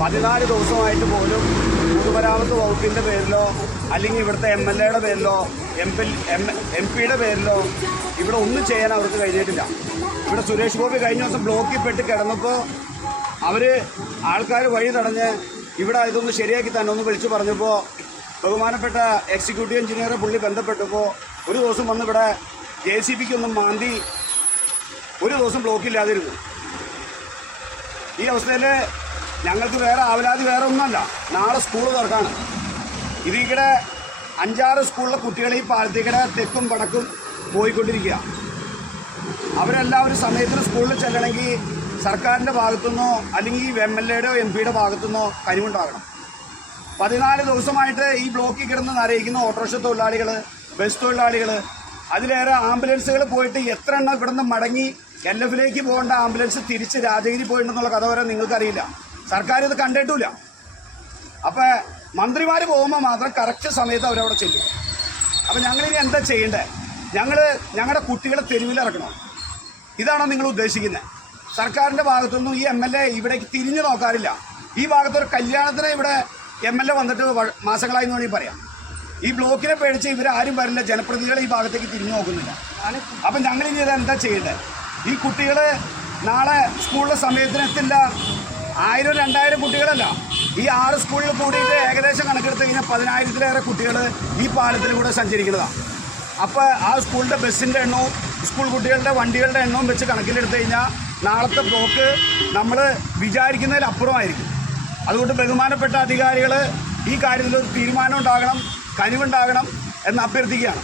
14 ദിവസമായിട്ട് പോലും പൊതുമരാമത്ത് വകുപ്പിൻ്റെ പേരിലോ അല്ലെങ്കിൽ ഇവിടുത്തെ MLAയുടെ പേരിലോ MP യുടെ പേരിലോ ഇവിടെ ഒന്നും ചെയ്യാൻ അവർക്ക് കഴിഞ്ഞിട്ടില്ല. ഇവിടെ സുരേഷ് ഗോപി കഴിഞ്ഞ ദിവസം ബ്ലോക്കിൽ പെട്ട് കിടന്നപ്പോൾ ആൾക്കാർ വഴി തടഞ്ഞ് ഇവിടെ ഇതൊന്ന് ശരിയാക്കി തന്നെ ഒന്ന് വിളിച്ചു പറഞ്ഞപ്പോൾ ബഹുമാനപ്പെട്ട എക്സിക്യൂട്ടീവ് എഞ്ചിനീയറെ പുള്ളി ബന്ധപ്പെട്ടപ്പോൾ ഒരു ദിവസം വന്ന് ഇവിടെ JCBക്ക് ഒന്നും മാന്തി ഒരു ദിവസം ബ്ലോക്കില്ലാതിരുന്നു. ഈ അവസ്ഥയിൽ ഞങ്ങൾക്ക് വേറെ ആവലാതി വേറെ ഒന്നുമല്ല. നാളെ സ്കൂൾ തുറക്കാണ്. ഇതിക്കടെ 5-6 സ്കൂളിലെ കുട്ടികൾ ഈ പാലത്തിക്കടെ തെക്കും വടക്കും പോയിക്കൊണ്ടിരിക്കുക. അവരെല്ലാവരും സമയത്തിന് സ്കൂളിൽ ചെല്ലണമെങ്കിൽ സർക്കാരിൻ്റെ ഭാഗത്തുനിന്നോ അല്ലെങ്കിൽ MLAയുടെയോ MP യുടെ ഭാഗത്തുനിന്നോ കനിവുണ്ടാകണം. 14 ദിവസമായിട്ട് ഈ ബ്ലോക്കിൽ കിടന്ന് നരയിക്കുന്ന ഓട്ടോറിക്ഷ തൊഴിലാളികൾ, ബസ് തൊഴിലാളികൾ, അതിലേറെ ആംബുലൻസുകൾ പോയിട്ട് എത്ര എണ്ണം ഇവിടുന്ന് മടങ്ങി LFലേക്ക് പോകേണ്ട ആംബുലൻസ് തിരിച്ച് രാജഗിരി പോയിട്ടുണ്ടെന്നുള്ള കഥ വരെ നിങ്ങൾക്കറിയില്ല. സർക്കാർ ഇത് കണ്ടിട്ടില്ല. അപ്പോൾ മന്ത്രിമാർ പോകുമ്പോൾ മാത്രം കറക്റ്റ് സമയത്ത് അവരവിടെ ചെല്ലും. അപ്പോൾ ഞങ്ങളിനി എന്താ ചെയ്യേണ്ടത്? ഞങ്ങളുടെ കുട്ടികളെ തെരുവിലിറക്കണം. ഇതാണോ നിങ്ങൾ ഉദ്ദേശിക്കുന്നത്? സർക്കാരിൻ്റെ ഭാഗത്തുനിന്നും ഈ MLA ഇവിടേക്ക് തിരിഞ്ഞു നോക്കാറില്ല. ഈ ഭാഗത്തൊരു കല്യാണത്തിന് ഇവിടെ MLA വന്നിട്ട് മാസങ്ങളായി എന്ന് വേണമെങ്കിൽ പറയാം. ഈ ബ്ലോക്കിനെ പേടിച്ച് ഇവരാരും വരില്ല, ജനപ്രതിനിധികൾ ഈ ഭാഗത്തേക്ക് തിരിഞ്ഞു നോക്കുന്നില്ല. അപ്പം ഞങ്ങളിനി ഇത് എന്താ ചെയ്യേണ്ടത്? ഈ കുട്ടികൾ നാളെ സ്കൂളിലെ സമയത്തിന് എത്തില്ല. 1000-2000 കുട്ടികളല്ല, ഈ 6 സ്കൂളിൽ കൂടിയിട്ട് ഏകദേശം കണക്കെടുത്ത് കഴിഞ്ഞാൽ 10,000-ലേറെ കുട്ടികൾ ഈ പാലത്തിലൂടെ സഞ്ചരിക്കുന്നതാണ്. അപ്പോൾ ആ സ്കൂളിൻ്റെ ബസ്സിൻ്റെ എണ്ണവും സ്കൂൾ കുട്ടികളുടെ വണ്ടികളുടെ എണ്ണവും വെച്ച് കണക്കിലെടുത്ത് കഴിഞ്ഞാൽ നാളത്തെ ബ്ലോക്ക് നമ്മൾ വിചാരിക്കുന്നതിലപ്പുറമായിരിക്കും. അതുകൊണ്ട് ബഹുമാനപ്പെട്ട അധികാരികൾ ഈ കാര്യത്തിൽ ഒരു തീരുമാനം ഉണ്ടാകണം, കനിവുണ്ടാകണം എന്ന് അഭ്യർത്ഥിക്കുകയാണ്.